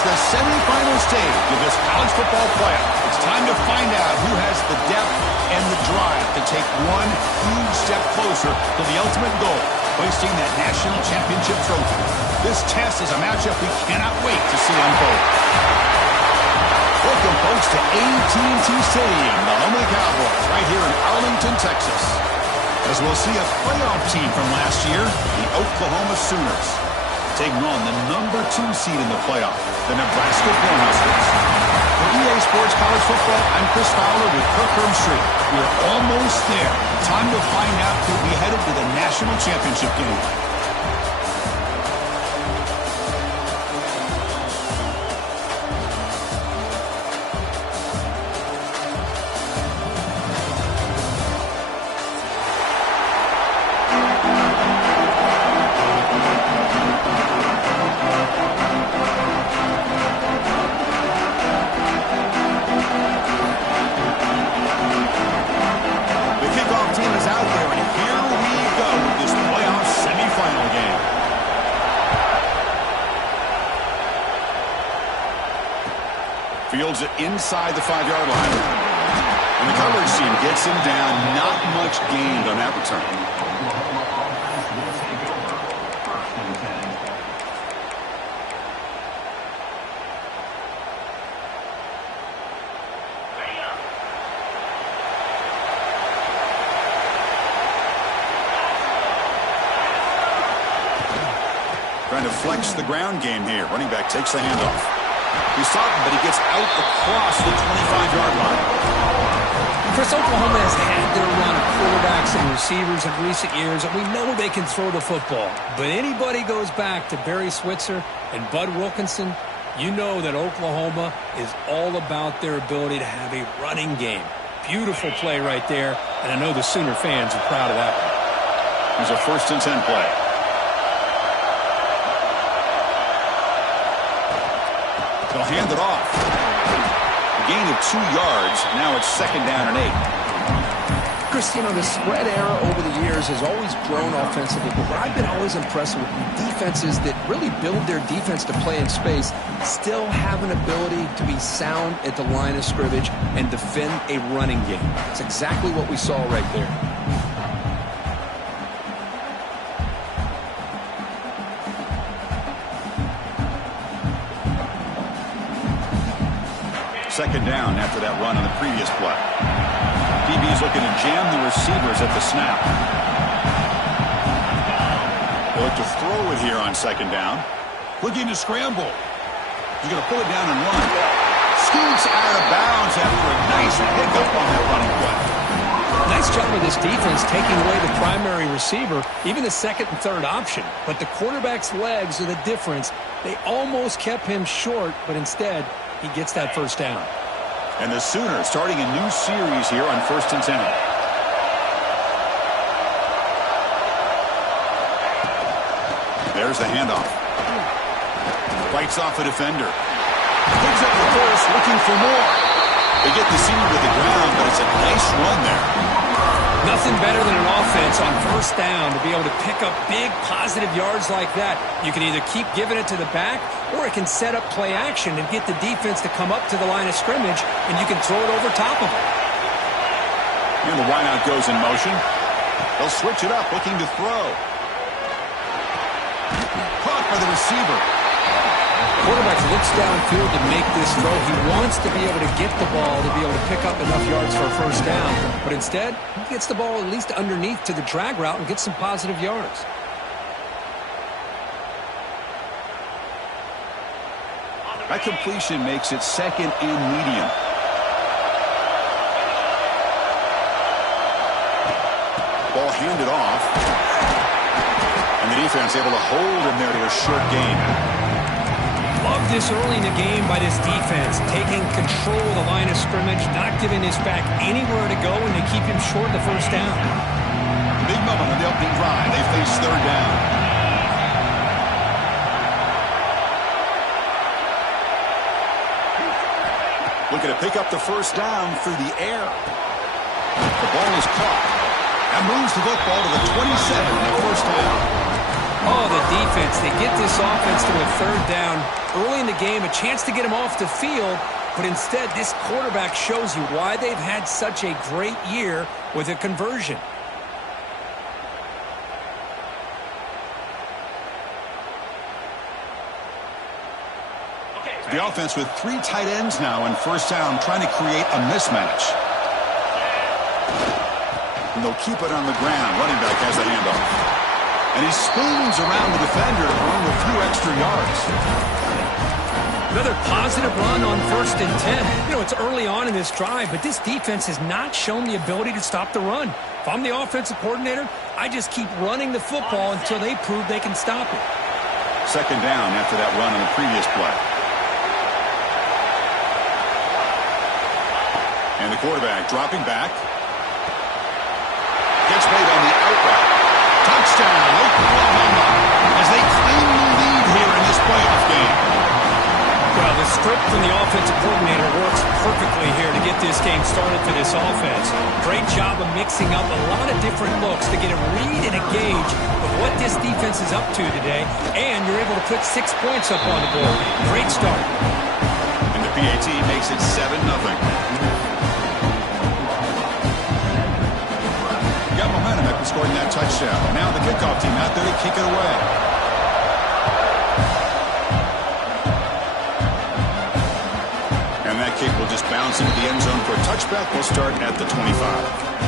The semifinal stage of this college football playoff. It's time to find out who has the depth and the drive to take one huge step closer to the ultimate goal, hoisting that national championship trophy. This test is a matchup we cannot wait to see unfold. Welcome, folks, to AT&T Stadium, the home of the Cowboys, right here in Arlington, Texas. As we'll see a playoff team from last year, the Oklahoma Sooners, taking on the number 2 seed in the playoff, the Nebraska Cornhuskers. For EA Sports College Football, I'm Chris Fowler with Kirk Herbstreit. We're almost there. Time to find out who'll be headed to the national championship game. Fields it inside the 5-yard line. And the coverage team gets him down. Not much gained on that return. Trying to flex the ground game here. Running back takes the handoff. He's talking, but he gets out across the 25-yard line. Chris, Oklahoma has had their run of quarterbacks and receivers in recent years, and we know they can throw the football. But anybody goes back to Barry Switzer and Bud Wilkinson, you know that Oklahoma is all about their ability to have a running game. Beautiful play right there, and I know the Sooner fans are proud of that one. Here's a 1st and 10 play. They'll hand it off. A gain of 2 yards. Now it's 2nd down and 8. Chris, you know, the spread era over the years has always grown offensively, but what I've been always impressed with defenses that really build their defense to play in space still have an ability to be sound at the line of scrimmage and defend a running game. That's exactly what we saw right there. 2nd down after that run on the previous play. DB's looking to jam the receivers at the snap. They'll look to throw it here on 2nd down. Looking to scramble. He's going to pull it down and run. Scoots out of bounds after a nice pickup on that running play. Nice job of this defense taking away the primary receiver, even the 2nd and 3rd option. But the quarterback's legs are the difference. They almost kept him short, but instead he gets that 1st down. And the Sooners starting a new series here on 1st and 10. There's the handoff. Fights off a defender. Picks up the force, looking for more. They get the senior to the ground, but it's a nice run there. Nothing better than an offense on 1st down to be able to pick up big positive yards like that. You can either keep giving it to the back, or it can set up play action and get the defense to come up to the line of scrimmage, and you can throw it over top of it. And the wideout goes in motion. They'll switch it up, looking to throw. Caught by the receiver. Quarterback looks downfield to make this throw. He wants to be able to get the ball to be able to pick up enough yards for a 1st down. But instead, he gets the ball at least underneath to the drag route and gets some positive yards. That completion makes it second and medium. Ball handed off. And the defense able to hold him there to a short gain. Love this early in the game by this defense, taking control of the line of scrimmage, not giving this back anywhere to go, and they keep him short the first down. Big moment on the opening drive. They face third down. Looking to pick up the first down through the air. The ball is caught. And moves the football to the 27 in the first down. Oh, the defense. They get this offense to a third down. Early in the game, a chance to get him off the field, but instead this quarterback shows you why they've had such a great year with a conversion. The offense with 3 tight ends now in first down, trying to create a mismatch. And they'll keep it on the ground. Running back has the handoff. And he spoons around the defender to earn a few extra yards. Another positive run on 1st and 10. You know, it's early on in this drive, but this defense has not shown the ability to stop the run. If I'm the offensive coordinator, I just keep running the football until they prove they can stop it. Second down after that run on the previous play. And the quarterback dropping back. Gets made on the out route. Touchdown, Oklahoma, as they claim the lead here in this playoff game. Well, the script from the offensive coordinator works perfectly here to get this game started for this offense. Great job of mixing up a lot of different looks to get a read and a gauge of what this defense is up to today, and you're able to put 6 points up on the board. Great start. And the PAT makes it 7-0. Got momentum after scoring that touchdown. Now the kickoff team out there to kick it away. And that kick will just bounce into the end zone for a touchback. We'll start at the 25.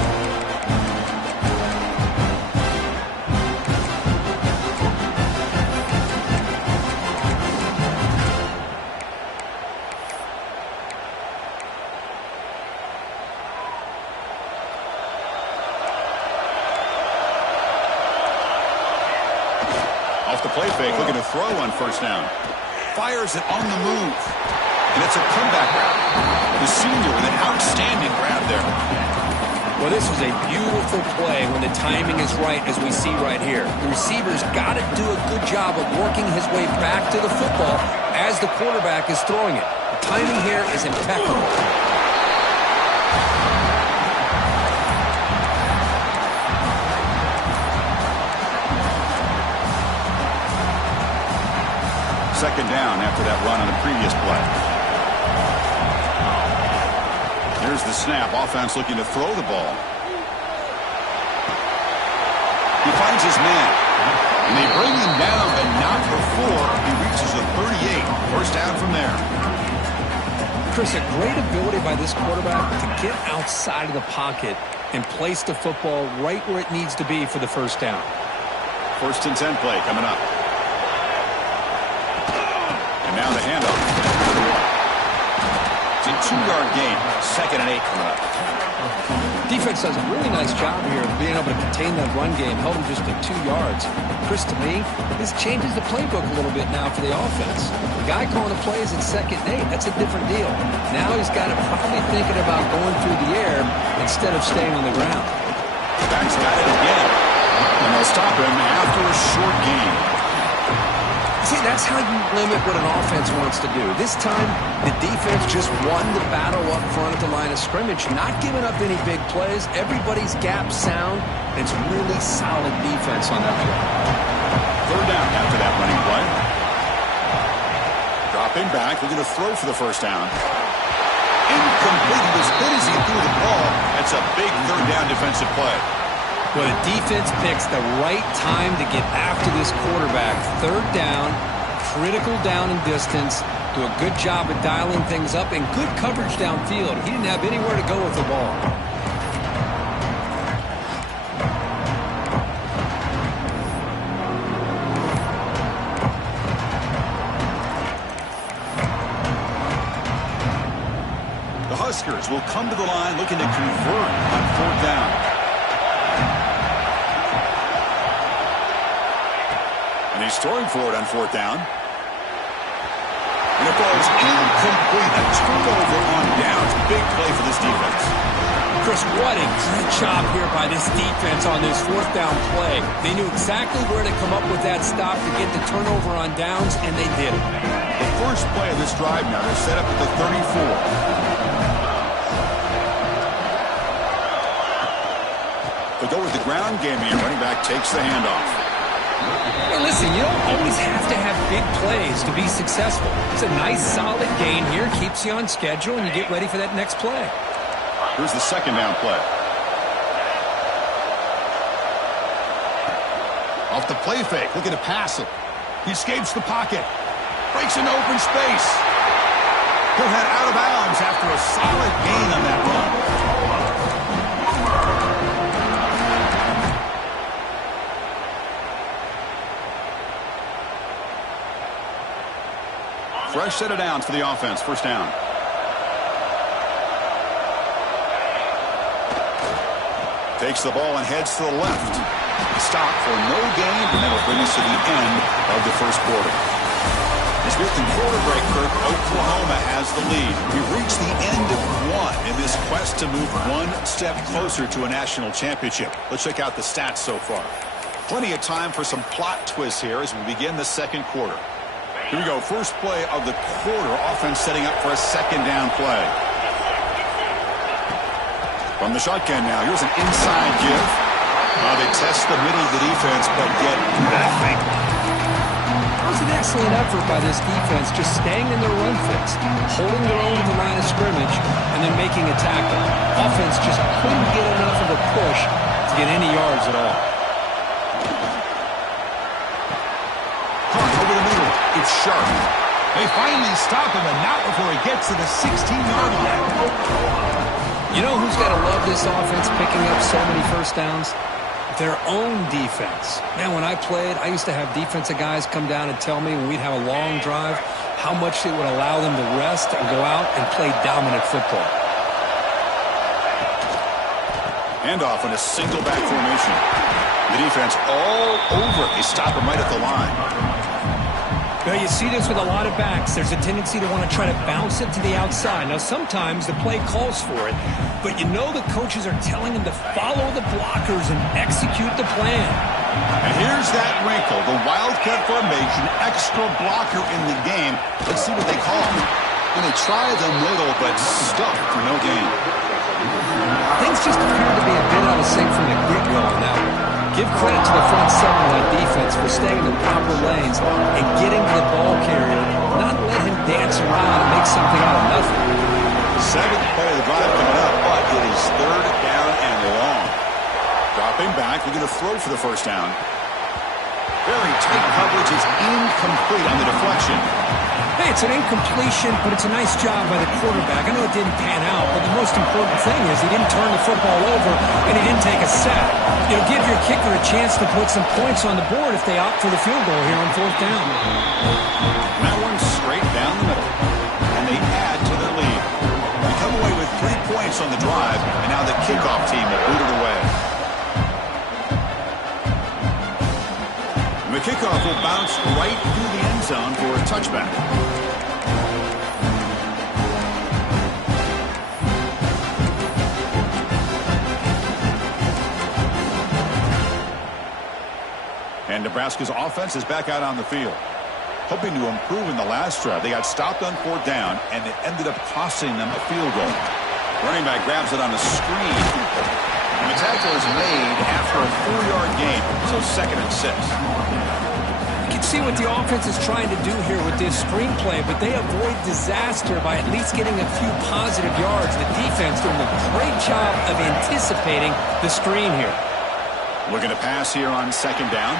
Off the play fake, looking to throw on first down. Fires it on the move. And it's a comeback route. The senior with an outstanding grab there. Well, this was a beautiful play when the timing is right, as we see right here. The receiver's got to do a good job of working his way back to the football as the quarterback is throwing it. The timing here is impeccable. Second down after that run on the previous play. Here's the snap. Offense looking to throw the ball. He finds his man. And they bring him down, but not before he reaches the 38. First down from there. Chris, a great ability by this quarterback to get outside of the pocket and place the football right where it needs to be for the first down. 1st and 10 play coming up. And now the handoff. It's a 2-yard gain. 2nd and 8 coming up. Defense does a really nice job here of being able to contain that run game. Held him just to 2 yards. Chris, to me, this changes the playbook a little bit now for the offense. The guy calling the plays at 2nd and 8, that's a different deal. Now he's got to probably thinking about going through the air instead of staying on the ground. Back's got it again. And they'll stop him after a short gain. See, that's how you limit what an offense wants to do. This time, the defense just won the battle up front at the line of scrimmage, not giving up any big plays. Everybody's gap sound. It's really solid defense on that play. Third down after that running play. Dropping back, looking to throw for the first down. Incomplete. He was hit as he threw the ball. That's a big third down defensive play. Well, the defense picks the right time to get after this quarterback. Third down, critical down and distance. Do a good job of dialing things up and good coverage downfield. He didn't have anywhere to go with the ball. Huskers will come to the line looking to convert on 4th down. And he's throwing for it on 4th down. And it falls incomplete. A turnover on downs. Big play for this defense. Chris, what a great job here by this defense on this 4th down play. They knew exactly where to come up with that stop to get the turnover on downs, and they did it. The first play of this drive now is set up at the 34. They go with the ground game here. Running back takes the handoff. Hey, listen, you don't always have to have big plays to be successful. It's a nice, solid gain here. Keeps you on schedule, and you get ready for that next play. Here's the 2nd down play. Off the play fake, looking to pass it. He escapes the pocket. Breaks into open space. He'll head out of bounds after a solid gain on that run. Fresh set of downs for the offense. 1st down. Takes the ball and heads to the left. Stop for no gain, and that'll bring us to the end of the 1st quarter. As we hit the quarter break, Kirk, Oklahoma has the lead. We've reached the end of one in this quest to move one step closer to a national championship. Let's check out the stats so far. Plenty of time for some plot twists here as we begin the 2nd quarter. Here we go. First play of the quarter. Offense setting up for a 2nd down play. From the shotgun now. Here's an inside give. They test the middle of the defense, but get nothing. That was an excellent effort by this defense, just staying in their run fix, holding their own at the line of scrimmage, and then making a tackle. Offense just couldn't get enough of a push to get any yards at all. Over the middle. It's sharp. They finally stop him, and not before he gets to the 16-yard line. You know who's got to love this offense picking up so many 1st downs? Their own defense. Man, when I played, I used to have defensive guys come down and tell me when we'd have a long drive how much it would allow them to rest and go out and play dominant football. Handoff in a single back formation. The defense all over. They stop him right at the line. Now, you see this with a lot of backs. There's a tendency to want to try to bounce it to the outside. Now, sometimes the play calls for it, but you know the coaches are telling them to follow the blockers and execute the plan. And here's that wrinkle, the wildcat formation, extra blocker in the game. Let's see what they call it. And they try the middle, but stuck for no gain. Things just appear to be a bit out of sync from the get-go on that one. Give credit to the front seven of that defense for staying in the proper lanes and getting to the ball carrier, not let him dance around and make something out of nothing. 7th play of the drive coming up, but it is 3rd down and long. Dropping back, we're going to throw for the 1st down. Very tight coverage. It's incomplete on the deflection. Hey, it's an incompletion, but it's a nice job by the quarterback. I know it didn't pan out, but the most important thing is he didn't turn the football over and he didn't take a sack. You know, give your kicker a chance to put some points on the board if they opt for the field goal here on 4th down. That one straight down the middle, and they add to their lead. They come away with 3 points on the drive, and now the kickoff team will boot it away. The kickoff will bounce right through the end zone for a touchback. And Nebraska's offense is back out on the field. Hoping to improve in the last drive. They got stopped on 4th down, and it ended up costing them a field goal. Running back grabs it on a screen. And the tackle is made after a 4-yard gain, so 2nd and 6. You can see what the offense is trying to do here with this screenplay, but they avoid disaster by at least getting a few positive yards. The defense doing a great job of anticipating the screen here. Looking to pass here on 2nd down.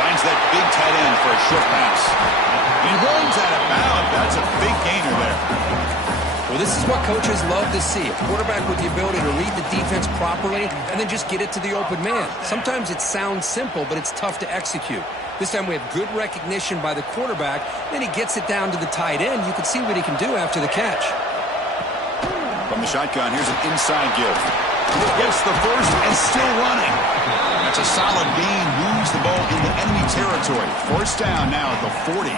Finds that big tight end for a short pass. He runs out of bounds. That's a big gainer there. Well, this is what coaches love to see. A quarterback with the ability to read the defense properly and then just get it to the open man. Sometimes it sounds simple, but it's tough to execute. This time we have good recognition by the quarterback. Then he gets it down to the tight end. You can see what he can do after the catch. From the shotgun, here's an inside give. Gets the first and still running. That's a solid gain. Moves the ball into enemy territory. First down now at the 40.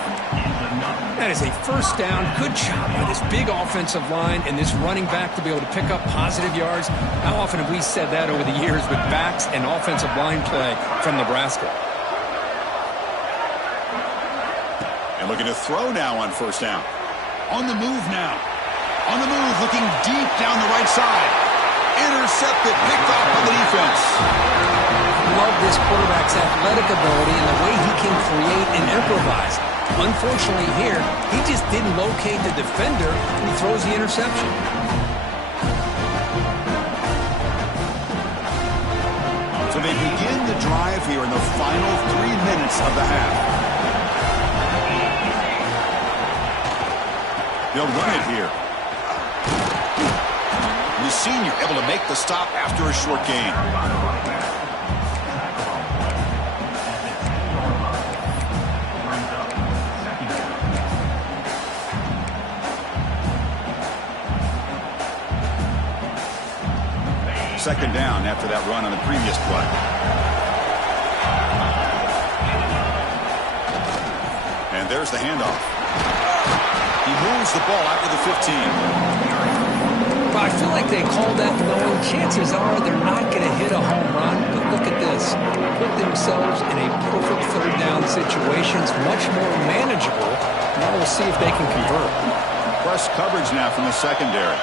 That is a first down. Good job by this big offensive line and this running back to be able to pick up positive yards. How often have we said that over the years with backs and offensive line play from Nebraska? And looking to throw now on first down. On the move now. On the move, looking deep down the right side. Intercepted, picked off by the defense. Love this quarterback's athletic ability and the way he can create and improvise. Unfortunately here, he just didn't locate the defender and he throws the interception. So they begin the drive here in the final 3 minutes of the half. They'll run it here. The senior able to make the stop after a short gain. Second down after that run on the previous play. And there's the handoff. He moves the ball after the 15. But I feel like they called that knowing chances are they're not going to hit a home run. But look at this. Put themselves in a perfect third down situation. It's much more manageable. Now we'll see if they can convert. Press coverage now from the secondary.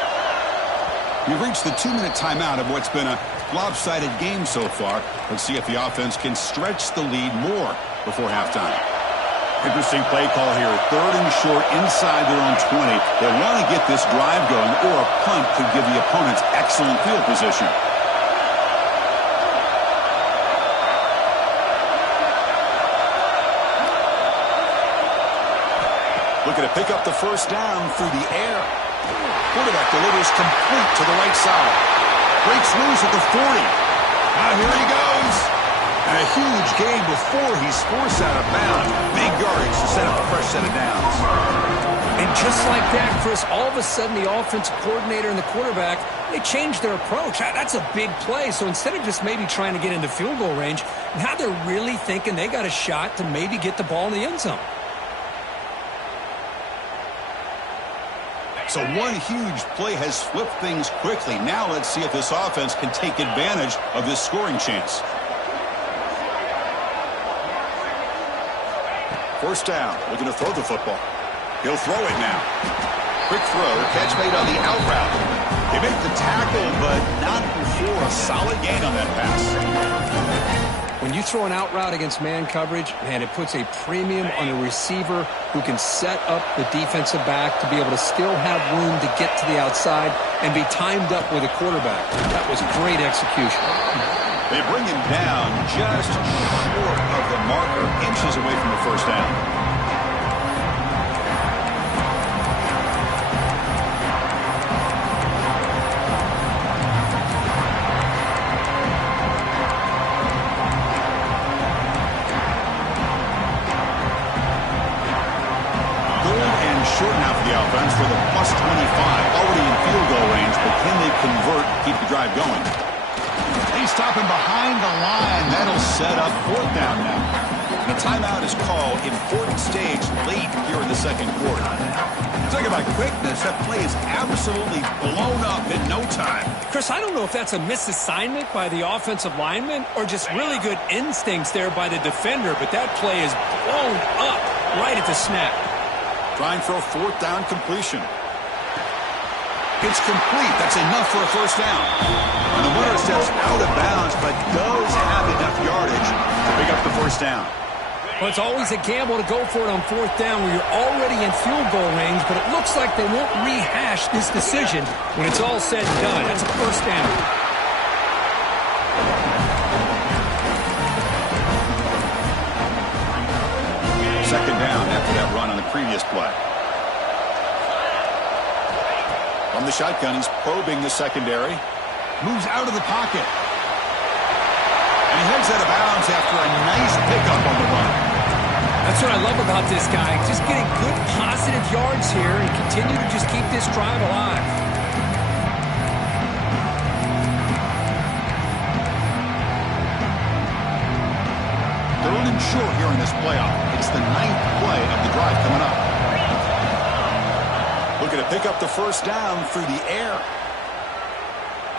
We've reached the 2-minute timeout of what's been a lopsided game so far. Let's see if the offense can stretch the lead more before halftime. Interesting play call here. Third and short inside their own 20. They want to get this drive going, or a punt could give the opponents excellent field position. Looking to pick up the first down through the air. Quarterback delivers complete to the right side. Breaks loose at the 40. Now here he goes. And a huge gain before he's forced out of bounds. Big yardage to set up a fresh set of downs. And just like that, Chris, all of a sudden the offensive coordinator and the quarterback, they changed their approach. That's a big play. So instead of just maybe trying to get into field goal range, now they're really thinking they got a shot to maybe get the ball in the end zone. So one huge play has flipped things quickly. Now let's see if this offense can take advantage of this scoring chance. First down, looking to throw the football. He'll throw it now. Quick throw, catch made on the out route. They make the tackle, but not before a solid gain on that pass. When you throw an out route against man coverage, man, it puts a premium on the receiver who can set up the defensive back to be able to still have room to get to the outside and be timed up with a quarterback. That was great execution. They bring him down just short of the marker, inches away from the first down. Short now for the offense for the +25. Already in field goal range, but can they convert, keep the drive going? He's stopping behind the line. That'll set up fourth down now. And a timeout is called. Important stage late here in the second quarter. Talk about quickness. That play is absolutely blown up in no time. Chris, I don't know if that's a misassignment by the offensive lineman or just really good instincts there by the defender, but that play is blown up right at the snap. Trying for a fourth down completion. It's complete. That's enough for a first down. And the winner steps out of bounds, but does have enough yardage to pick up the first down. Well, it's always a gamble to go for it on fourth down where you're already in field goal range, but it looks like they won't rehash this decision when it's all said and done. That's a first down. Second down after that run on the previous play. From the shotgun, he's probing the secondary. Moves out of the pocket. And he heads out of bounds after a nice pickup on the run. That's what I love about this guy. Just getting good positive yards here and continue to just keep this drive alive. short here in this playoff. It's the 9th play of the drive coming up. Looking to pick up the first down through the air.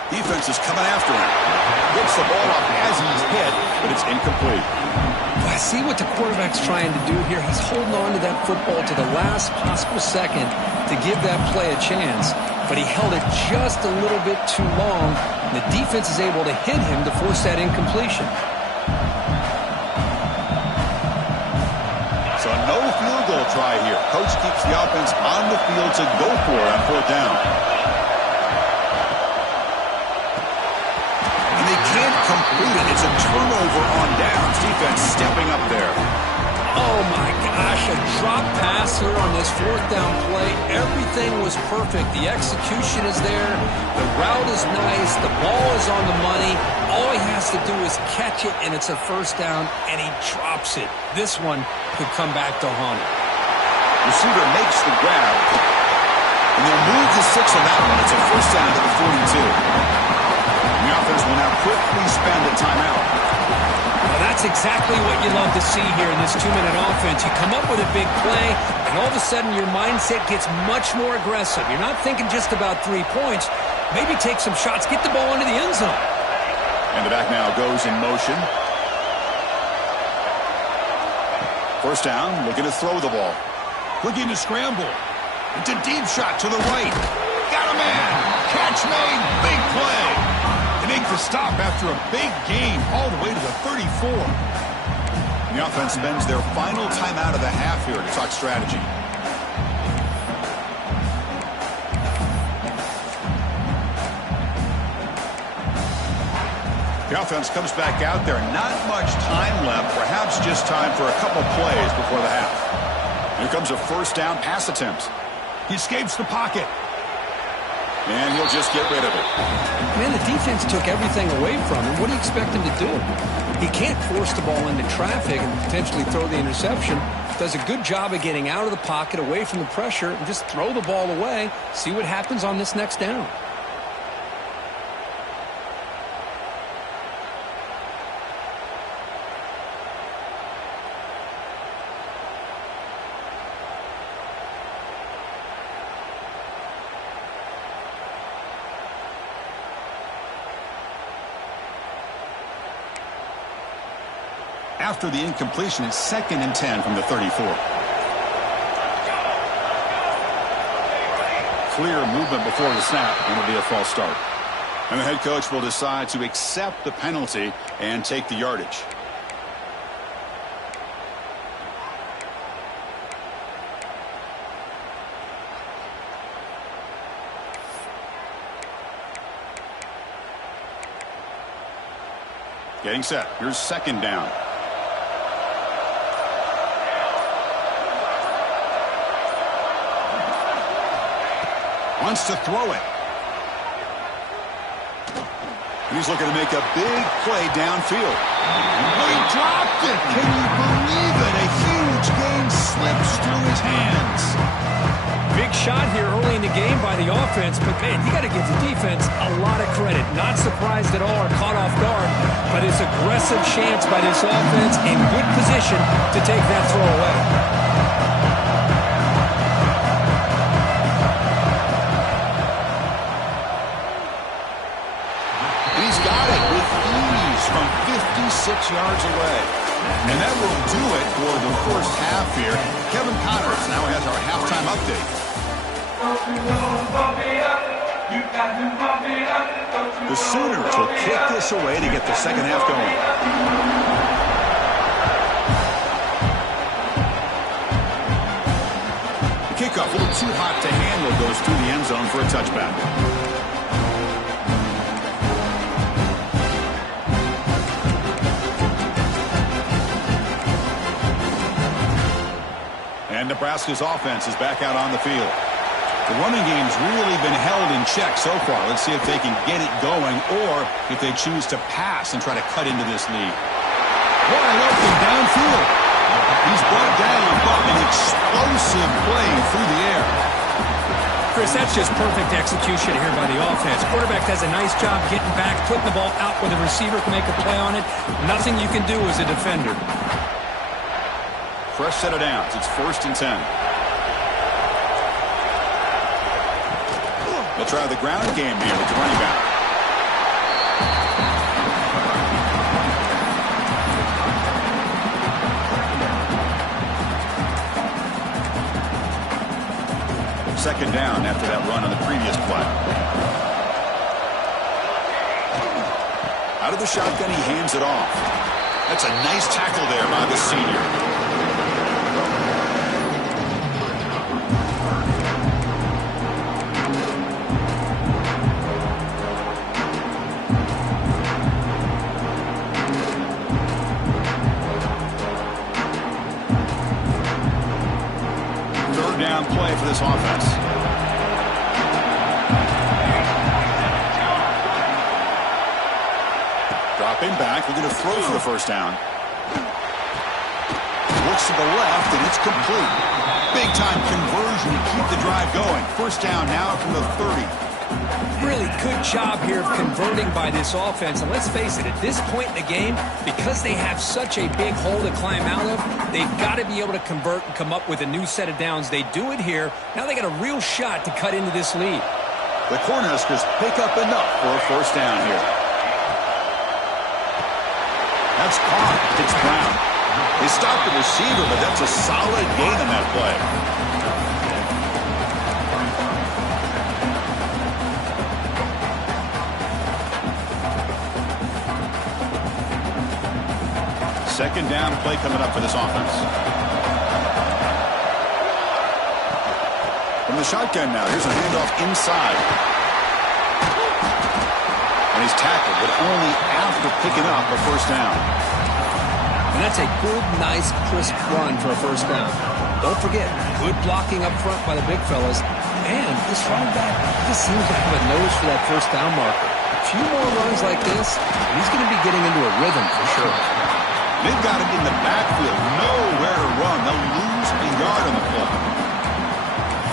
Defense is coming after him. Gets the ball off as he's hit, but it's incomplete. I see what the quarterback's trying to do here. He's holding on to that football to the last possible second to give that play a chance, but he held it just a little bit too long, and the defense is able to hit him to force that incompletion. So no field goal try here. Coach keeps the offense on the field to go for it on 4th down. And they can't complete it. It's a turnover on downs. Defense stepping up there. Oh my gosh, a drop pass here on this 4th down play. Everything was perfect. The execution is there. The route is nice. The ball is on the money. All he has to do is catch it, and it's a 1st down, and he drops it. This one could come back to haunt him. Receiver makes the grab, and they'll move the 6 on that one. It's a 1st down to the 42. And the offense will now quickly spend a timeout. Well, that's exactly what you love to see here in this 2-minute offense. You come up with a big play, and all of a sudden your mindset gets much more aggressive. You're not thinking just about 3 points. Maybe take some shots, get the ball into the end zone. And the back now goes in motion. 1st down, looking to throw the ball. Looking to scramble. It's a deep shot to the right. Got a man. Catch made. Big play. They make the stop after a big gain all the way to the 34. And the offense spends their final timeout of the half here to talk strategy. The offense comes back out there. Not much time left. Perhaps just time for a couple plays before the half. Here comes a 1st down pass attempt. He escapes the pocket. And he'll just get rid of it. Man, the defense took everything away from him. What do you expect him to do? He can't force the ball into traffic and potentially throw the interception. Does a good job of getting out of the pocket, away from the pressure, and just throw the ball away. See what happens on this next down. After the incompletion, it's 2nd and 10 from the 34. Clear movement before the snap, and it'll be a false start. And the head coach will decide to accept the penalty and take the yardage. Getting set. Here's 2nd down. Wants to throw it. And he's looking to make a big play downfield. Oh, he dropped it. Can you believe it? A huge gain slips through his hands. Big shot here early in the game by the offense, but man, you got to give the defense a lot of credit. Not surprised at all or caught off guard, but it's aggressive chance by this offense in good position to take that throw away. From 56 yards away. And that will do it for the first half here. Kevin Connors now has our halftime update. The Sooners will kick this away to get the second half going. The kickoff, a little too hot to handle, goes through the end zone for a touchback. And Nebraska's offense is back out on the field. The running game's really been held in check so far. Let's see if they can get it going or if they choose to pass and try to cut into this lead. Wide open downfield. He's brought down, but an explosive play through the air. Chris, that's just perfect execution here by the offense. Quarterback does a nice job getting back, putting the ball out where the receiver can make a play on it. Nothing you can do as a defender. fresh set of downs. It's 1st and 10. They'll try the ground game here with the running back. Second down after that run on the previous play. Out of the shotgun, he hands it off. That's a nice tackle there by the senior. Third down play for this offense. Dropping back, we're going to throw for the first down. Looks to the left, and it's complete. Big-time conversion to keep the drive going. First down now from the 30. Really good job here of converting by this offense. And let's face it, at this point in the game, because they have such a big hole to climb out of, they've got to be able to convert and come up with a new set of downs. They do it here. Now they got a real shot to cut into this lead. The Cornhuskers pick up enough for a first down here. That's caught. It's Brown. They stopped the receiver, but that's a solid gain on that play. Second down play coming up for this offense. From the shotgun now, here's a handoff inside. And he's tackled, but only after picking up a first down. And that's a good, nice, crisp run for a first down. Don't forget, good blocking up front by the big fellas. And this running back just seems to have a nose for that first down marker. A few more runs like this, and he's going to be getting into a rhythm for sure. They've got him in the backfield, nowhere to run. They'll lose a yard on the play.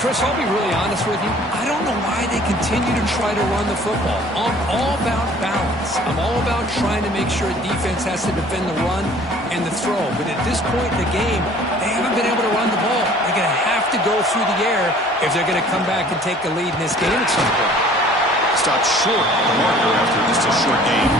Chris, I'll be really honest with you. I don't know why they continue to try to run the football. I'm all about balance. I'm all about trying to make sure defense has to defend the run and the throw. But at this point in the game, they haven't been able to run the ball. They're going to have to go through the air if they're going to come back and take the lead in this game at some point. Stopped short of the marker after just a short game.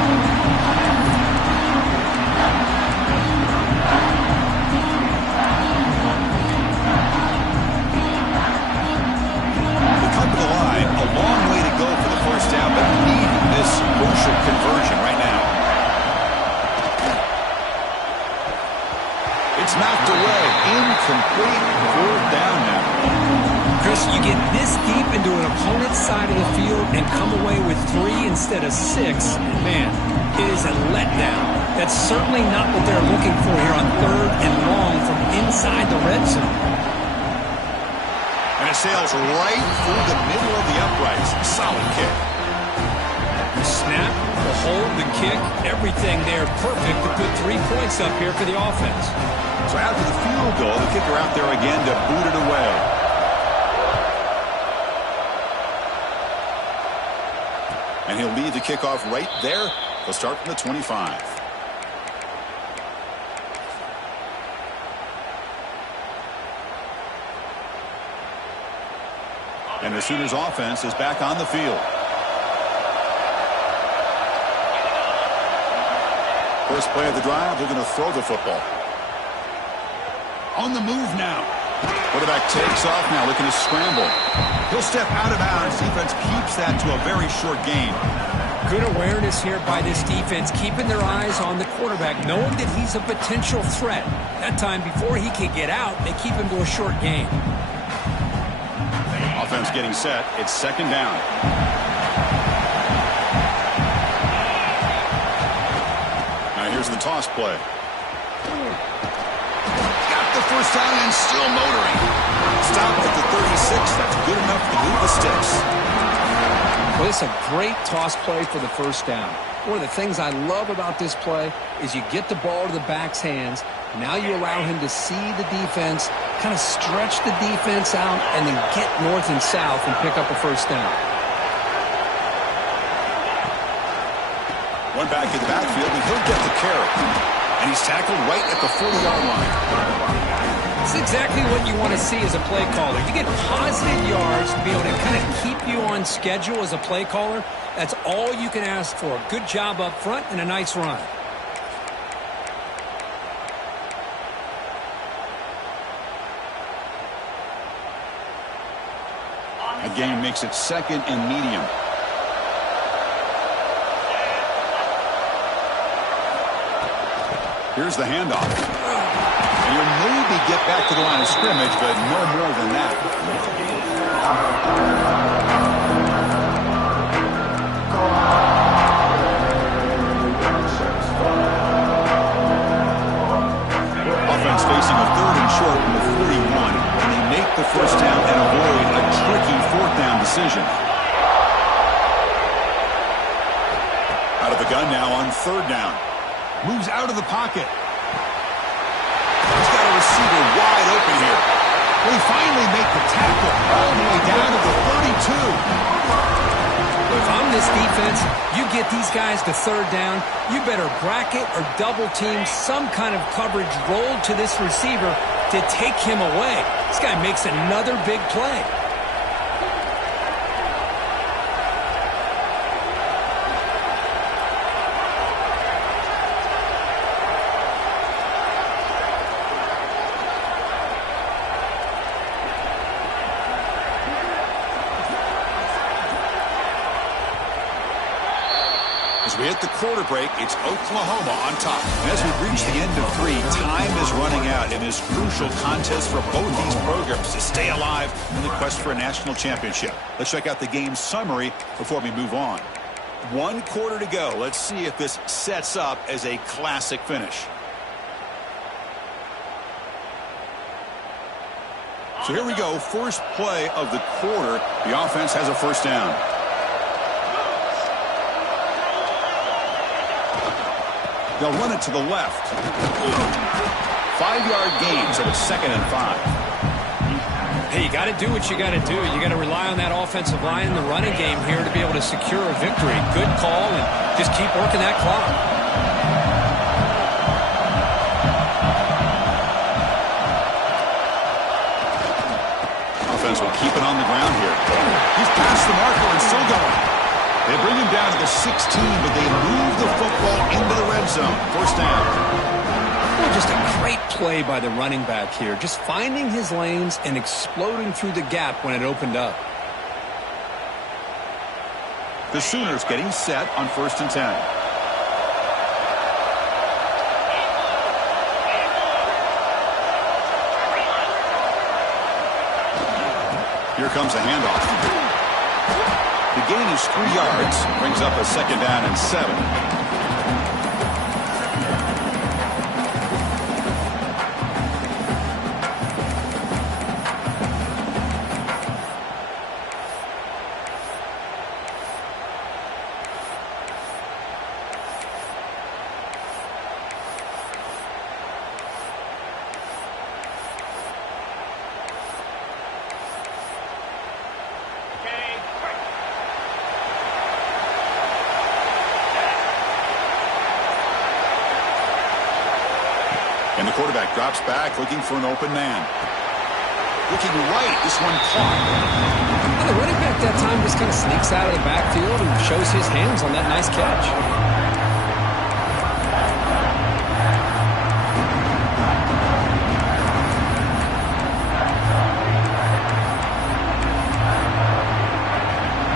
A long way to go for the first down, but needing this crucial conversion right now. It's knocked away. Incomplete. Fourth down now. Chris, you get this deep into an opponent's side of the field and come away with 3 instead of 6. Man, it is a letdown. That's certainly not what they're looking for here on 3rd and long from inside the red zone. And it sails right through the middle of the uprights. Solid kick. The snap, the hold, the kick, everything there perfect to put 3 points up here for the offense. So after the field goal, the kicker out there again to boot it away. And he'll leave the kickoff right there. They'll start from the 25. And the Sooners offense is back on the field. First play of the drive, they're going to throw the football. On the move now. Quarterback takes off now, looking to scramble. He'll step out of bounds. Defense keeps that to a very short gain. Good awareness here by this defense, keeping their eyes on the quarterback, knowing that he's a potential threat. That time, before he can get out, they keep him to a short gain. Offense getting set. It's second down. Now here's the toss play. Got the first down and still motoring. Stopped at the 36. That's good enough to move the sticks. Well, it's a great toss play for the first down. One of the things I love about this play is you get the ball to the back's hands. Now you allow him to see the defense, kind of stretch the defense out, and then get north and south and pick up a first down. One back in the backfield, and he'll get the carry. And he's tackled right at the 40-yard line. It's exactly what you want to see as a play caller. You get positive yards to be able to kind of keep you on schedule as a play caller. That's all you can ask for. Good job up front and a nice run. The game makes it 2nd and medium. Here's the handoff. And you'll maybe get back to the line of scrimmage, but no more than that. Offense facing a 3rd and short from the 41, and they make the first down and avoid a tricky 4th down decision. Out of the gun now on 3rd down. Moves out of the pocket. He's got a receiver wide open here. They finally make the tackle all the way down to the 32. If I'm this defense, you get these guys to 3rd down, you better bracket or double team some kind of coverage rolled to this receiver to take him away. This guy makes another big play. As we hit the quarter break, it's Oklahoma on top. And as we reach the end of 3, time is running out in this crucial contest for both these programs to stay alive in the quest for a national championship. Let's check out the game summary before we move on. 1 quarter to go. Let's see if this sets up as a classic finish. So here we go. First play of the quarter. The offense has a first down. They'll run it to the left. 5-yard gain, so it's 2nd and 5. Hey, you got to do what you got to do. You got to rely on that offensive line in the running game here to be able to secure a victory. Good call, and just keep working that clock. Offense will keep it on the ground here. He's past the marker and still going. They bring him down to the 16, but they move the football into the red zone. First down. Well, just a great play by the running back here. Just finding his lanes and exploding through the gap when it opened up. The Sooners getting set on 1st and 10. Here comes a handoff. The gain is 3 yards, brings up a 2nd down and 7. And the quarterback drops back, looking for an open man. Looking right, this one caught. And the running back that time just kind of sneaks out of the backfield and shows his hands on that nice catch.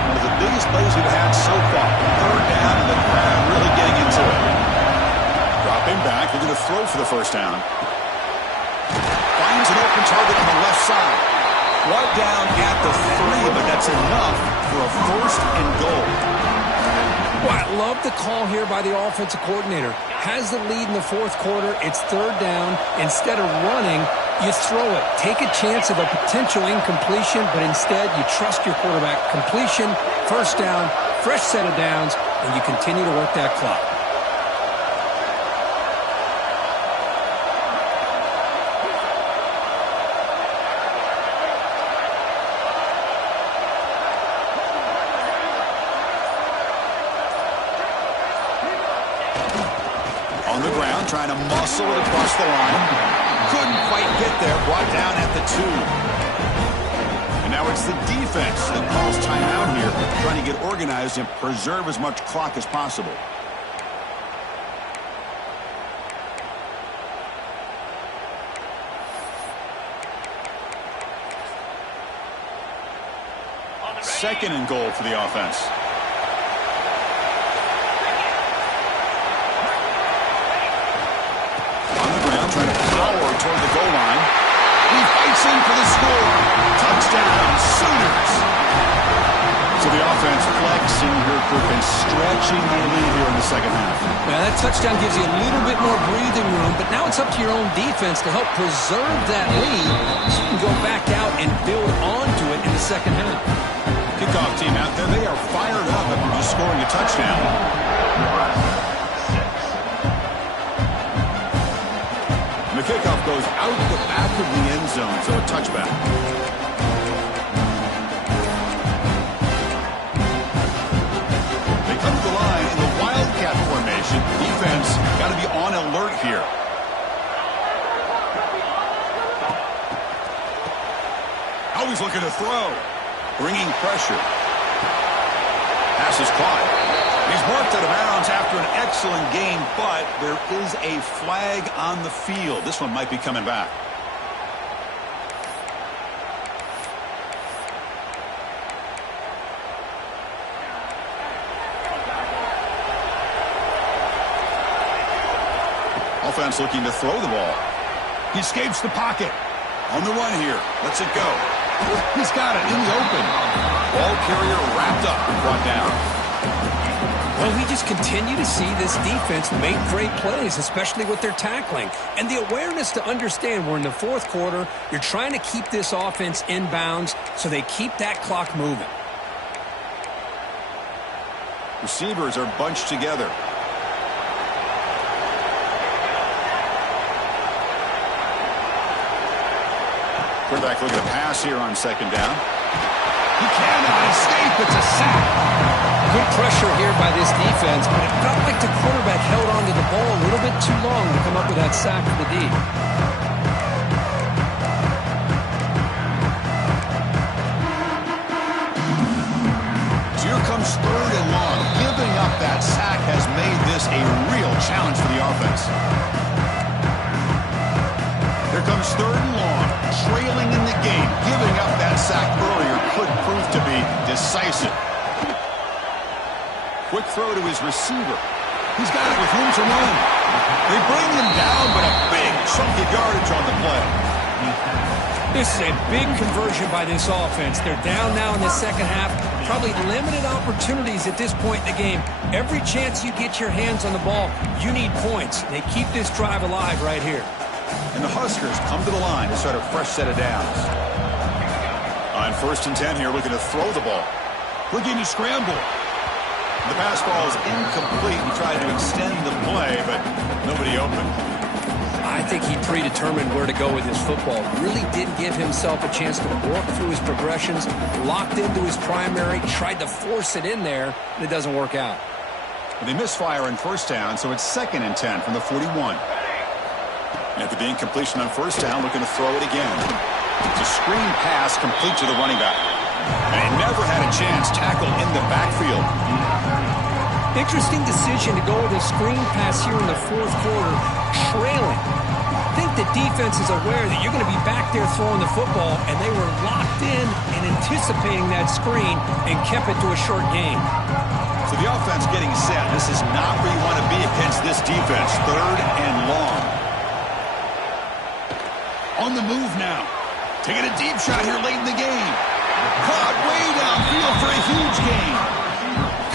One of the biggest plays we've had so far. 3rd down, and the crowd really getting into it. Dropping back, looking to throw for the first down. Finds an open target on the left side. Brought down at the 3, but that's enough for a 1st and goal. Well, I love the call here by the offensive coordinator. Has the lead in the 4th quarter. It's 3rd down. Instead of running, you throw it. Take a chance of a potential incompletion, but instead you trust your quarterback. Completion, first down, fresh set of downs, and you continue to work that clock. On the ground, trying to muscle it across the line. Couldn't quite get there. Brought down at the 2. And now it's the defense that calls timeout here, trying to get organized and preserve as much clock as possible. Second and goal for the offense. On the ground, trying to power toward the goal line. He fights in for the score. Touchdown, Sooners. So the offense flexing here quick and stretching their lead here in the second half. Now that touchdown gives you a little bit more breathing room, but now it's up to your own defense to help preserve that lead so you can go back out and build onto it in the second half. Kickoff team out there, they are fired up after just scoring a touchdown. And the kickoff goes out the back of the end zone, so a touchback. They come to the line in the Wildcat formation. Defense got to be on alert here. Always looking to throw. Bringing pressure. Pass is caught. He's marked out of bounds after an excellent game, but there is a flag on the field. This one might be coming back. Offense looking to throw the ball. He escapes the pocket. On the run here. Lets it go. He's got it in the open. Ball carrier wrapped up and brought down. Well, we just continue to see this defense make great plays, especially with their tackling. And the awareness to understand we're in the fourth quarter, you're trying to keep this offense in bounds so they keep that clock moving. Receivers are bunched together. Quarterback looking to pass here on second down. He cannot escape. It's a sack. Good pressure here by this defense, but it felt like the quarterback held onto the ball a little bit too long to come up with that sack for the D. Here comes third and long. Giving up that sack has made this a real challenge for the offense. Here comes third and long. Trailing in the game. Giving up that sack earlier could prove to be decisive. Quick throw to his receiver. He's got it with room to run. They bring him down, but a big chunk of yardage on the play. This is a big conversion by this offense. They're down now in the second half. Probably limited opportunities at this point in the game. Every chance you get your hands on the ball, you need points. They keep this drive alive right here. And the Huskers come to the line to start a fresh set of downs. On first and 10 here, looking to throw the ball. Looking to scramble. The pass ball is incomplete. He tried to extend the play, but nobody open. I think he predetermined where to go with his football. Really did give himself a chance to work through his progressions, locked into his primary, tried to force it in there, and it doesn't work out. And they misfire on first down, so it's second and 10 from the 41. And after the incompletion on first down, looking to throw it again. It's a screen pass complete to the running back. And he never had a chance tackled in the backfield. Interesting decision to go with a screen pass here in the fourth quarter, trailing. I think the defense is aware that you're going to be back there throwing the football, and they were locked in and anticipating that screen and kept it to a short game. So the offense getting set. This is not where you want to be against this defense. Third and long. On the move now. Taking a deep shot here late in the game. Caught way downfield for a huge gain.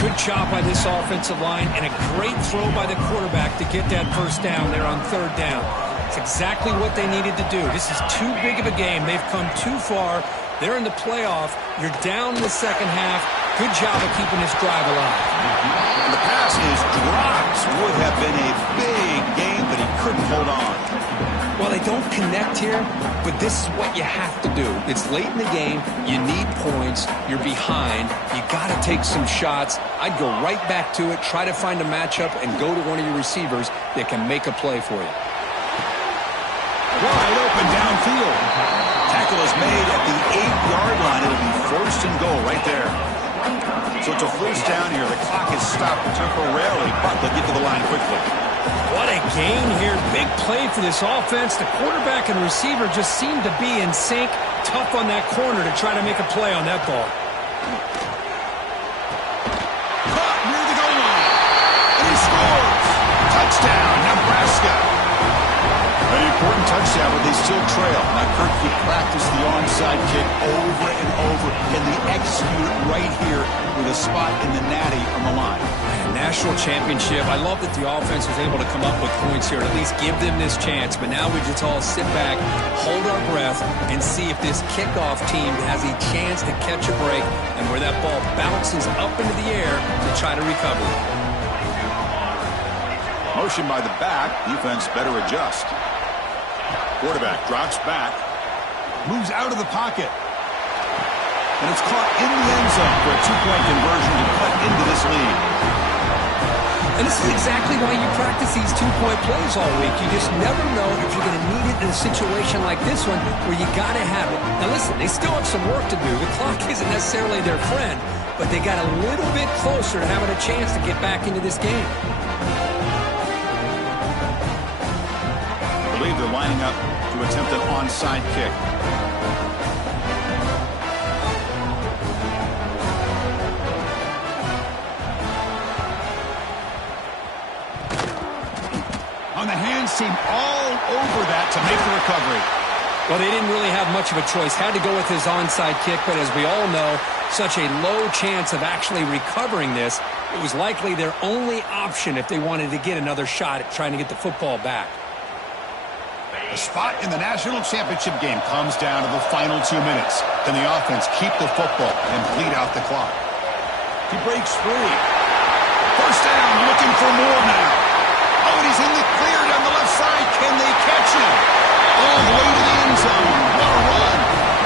Good job by this offensive line and a great throw by the quarterback to get that first down there on third down. It's exactly what they needed to do. This is too big of a game. They've come too far. They're in the playoff. You're down in the second half. Good job of keeping this drive alive. And the pass is dropped. Would have been a big game, but he couldn't hold on. Well, they don't connect here, but this is what you have to do. It's late in the game. You need points. You're behind. You got to take some shots. I'd go right back to it, try to find a matchup, and go to one of your receivers that can make a play for you. Wide open downfield. Tackle is made at the 8-yard line. It'll be first and goal right there. So it's a first down here. The clock is stopped temporarily, but they'll get to the line quickly. What a gain here. Big play for this offense. The quarterback and receiver just seem to be in sync. Tough on that corner to try to make a play on that ball. Caught near the goal line. And he scores. Touchdown, Nebraska. An important touchdown, but they still trail. Now, Kirk, you practice the onside kick over and over, and they execute it right here with a spot in the natty on the line. National championship. I love that the offense was able to come up with points here, at least give them this chance. But now we just all sit back, hold our breath, and see if this kickoff team has a chance to catch a break and where that ball bounces up into the air to try to recover. Motion by the back. Defense better adjust. Quarterback drops back. Moves out of the pocket. And it's caught in the end zone for a 2-point conversion to cut into this lead. And this is exactly why you practice these 2-point plays all week. You just never know if you're going to need it in a situation like this one where you got to have it. Now listen, they still have some work to do. The clock isn't necessarily their friend, but they got a little bit closer to having a chance to get back into this game. I believe they're lining up to attempt an onside kick. On the hands team all over that to make the recovery. Well, they didn't really have much of a choice. Had to go with his onside kick, but as we all know, such a low chance of actually recovering this. It was likely their only option if they wanted to get another shot at trying to get the football back. The spot in the national championship game comes down to the final 2 minutes. Can the offense keep the football and bleed out the clock? He breaks free. First down, looking for more now. Oh, and he's in the clear down the left side. Can they catch him? All the way to the end zone. What a run.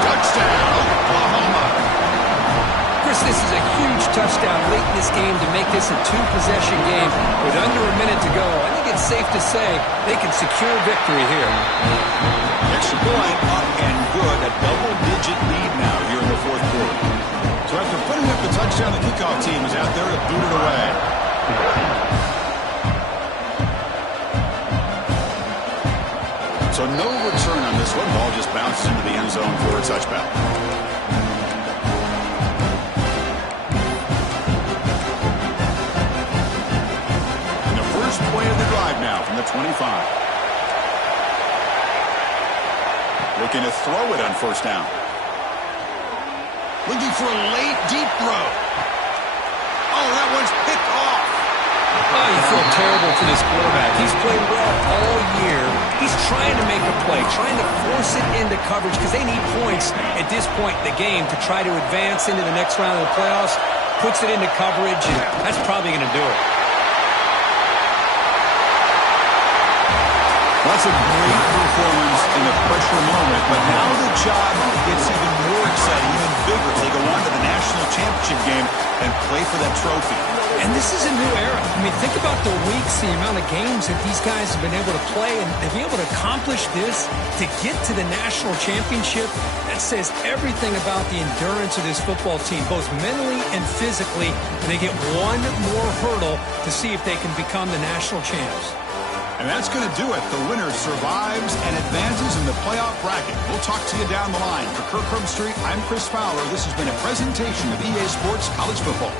Touchdown, Oklahoma. Chris, this is a huge touchdown late in this game to make this a 2-possession game. With under a minute to go, I think it's safe to say they can secure victory here. Extra point up and good. A double-digit lead now here in the fourth quarter. So after putting up the touchdown, the kickoff team is out there to boot it away. So no return on this one. Ball just bounces into the end zone for a touchback. And the first play of the drive now from the 25. Looking to throw it on first down. Looking for a late, deep throw. Oh, that one's picked off. Oh, you feel terrible for this quarterback. He's played well all year. He's trying to make a play, trying to force it into coverage because they need points at this point in the game to try to advance into the next round of the playoffs. Puts it into coverage, and that's probably going to do it. That's a great performance in the pressure moment, but now the job gets even more exciting, even bigger. They go on to the national championship game and play for that trophy. And this is a new era. I mean, think about the weeks, the amount of games that these guys have been able to play, and to be able to accomplish this, to get to the national championship, that says everything about the endurance of this football team, both mentally and physically. And they get one more hurdle to see if they can become the national champs. And that's going to do it. The winner survives and advances in the playoff bracket. We'll talk to you down the line. For Kirk Herbstreit, I'm Chris Fowler. This has been a presentation of EA Sports College Football.